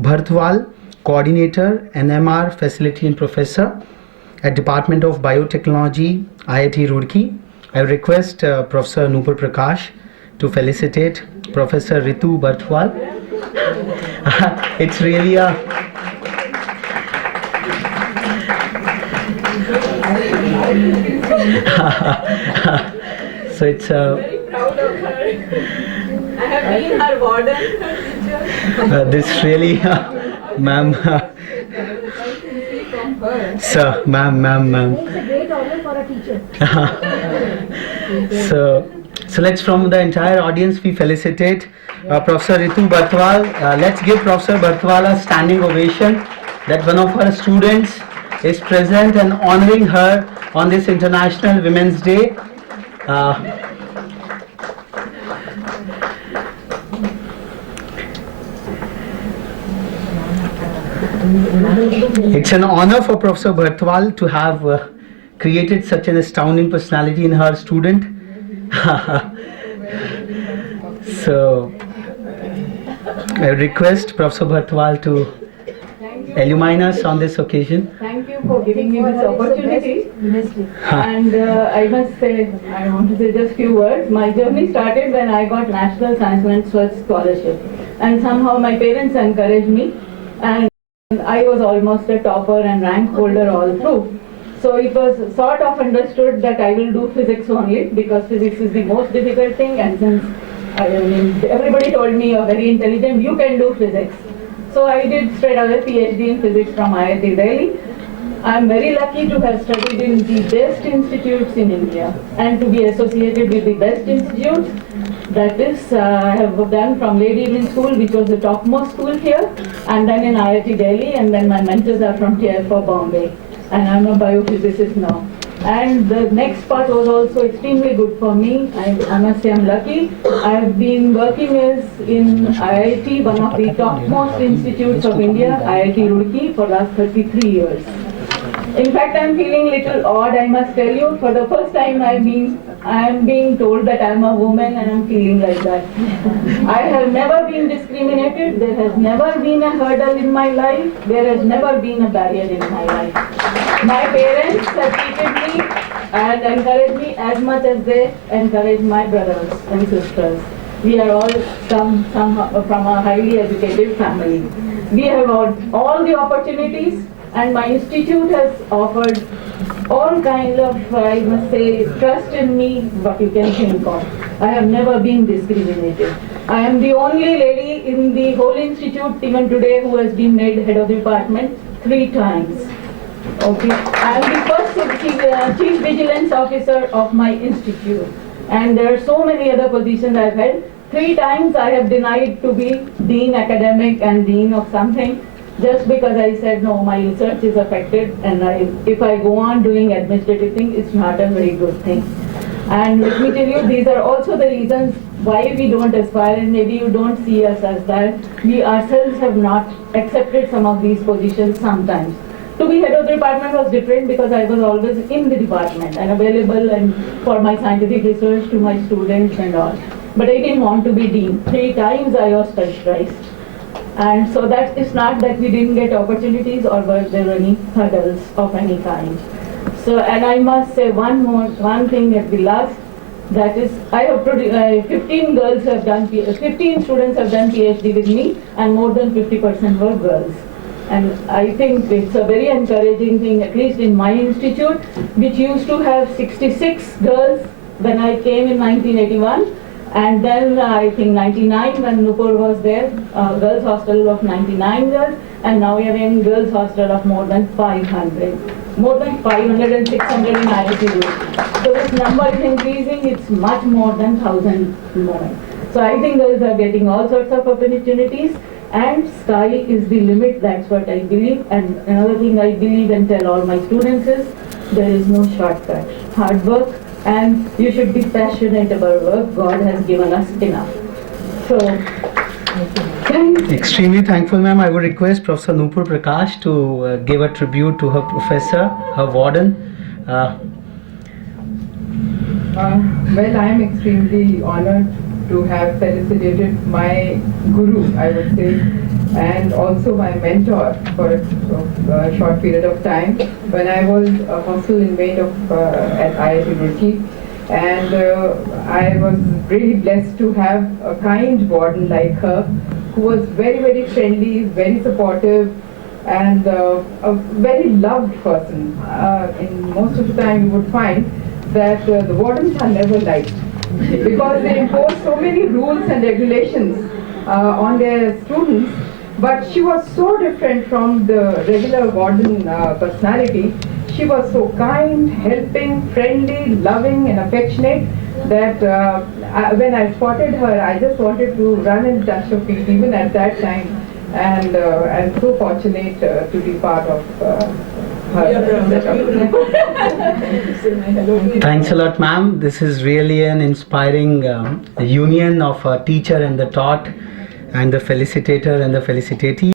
Bhartwal, Coordinator, NMR Facility and Professor at Department of Biotechnology, IIT Roorkee. I request Professor Nupur Prakash to felicitate Professor Ritu Bhartwal. It's really a so it's very proud of her. I have been her warden, her teacher. this really, ma'am. Sir, ma'am. It's a great honor for a teacher. So let's, from the entire audience, we felicitate Professor Ritu Bhartwal. Let's give Professor Bhartwal a standing ovation that one of her students is present and honoring her on this International Women's Day. It's an honor for Professor Bhartwal to have created such an astounding personality in her student. So I request Professor Bhartwal to illumine us on this occasion. Thank you for giving me this opportunity. And I must say, I want to say just few words. My journey started when I got National Science and First Scholarship. And somehow my parents encouraged me. And I was almost a topper and rank holder all through. So it was sort of understood that I will do physics only because physics is the most difficult thing, and since everybody told me you're very intelligent, you can do physics. So I did straight away PhD in physics from IIT Delhi. I'm very lucky to have studied in the best institutes in India and to be associated with the best institutes. That is, I have done from Lady Evelyn School, which was the topmost school here, and then in IIT Delhi, and then my mentors are from TFR Bombay, and I'm a biophysicist now. And the next part was also extremely good for me. I must say I'm lucky. I've been working as in IIT, one of the topmost institutes of India, IIT Roorkee, for last 33 years. In fact, I'm feeling little odd, I must tell you. For the first time, I'm being told that I'm a woman, and I'm feeling like that. I have never been discriminated. There has never been a hurdle in my life. There has never been a barrier in my life. My parents have treated me and encouraged me as much as they encourage my brothers and sisters. We are all from a highly educated family. We have all the opportunities, and my institute has offered all kind of, I must say, trust in me, what you can think of. I have never been discriminated. I am the only lady in the whole institute even today who has been made head of the department 3 times. Okay, I am the first chief vigilance officer of my institute, and there are so many other positions I've held. 3 times I have denied to be dean academic and dean of something, just because I said no, my research is affected, and if I go on doing administrative thing, it's not a very good thing. And let me tell you, these are also the reasons why we don't aspire, and maybe you don't see us as that. We ourselves have not accepted some of these positions sometimes. To be head of the department was different because I was always in the department and available and for my scientific research to my students and all. But I didn't want to be dean. 3 times I was pressurized. And so that is not that we didn't get opportunities or were there any hurdles of any kind. So, and I must say one thing at the last, that is, I have 15 girls have done, 15 students have done PhD with me, and more than 50% were girls. And I think it's a very encouraging thing, at least in my institute, which used to have 66 girls when I came in 1981. And then I think 99 when Nupur was there, girls hostel of 99 girls, and now we are in girls hostel of more than 500. More than 500 and 600 in IIT Roorkee. So this number is increasing, it's much more than 1,000 more. So I think girls are getting all sorts of opportunities, and sky is the limit, that's what I believe. And another thing I believe and tell all my students is, there is no shortcut. Hard work, and you should be passionate about work. God has given us enough. So, thanks. Extremely thankful, ma'am. I would request Professor Nupur Prakash to give a tribute to her professor, her warden. Well, I am extremely honored to have felicitated my guru, I would say, and also my mentor for a short period of time when I was a hostel inmate at IIT Roorkee. And I was really blessed to have a kind warden like her, who was very, very friendly, very supportive, and a very loved person. In most of the time you would find that the wardens are never liked because they impose so many rules and regulations on their students. But she was so different from the regular warden personality. She was so kind, helping, friendly, loving and affectionate that when I spotted her, I just wanted to run and touch her feet even at that time. And I'm so fortunate to be part of her setup. Thanks a lot, ma'am. This is really an inspiring union of a teacher and the taught, and the felicitator and the felicitatee.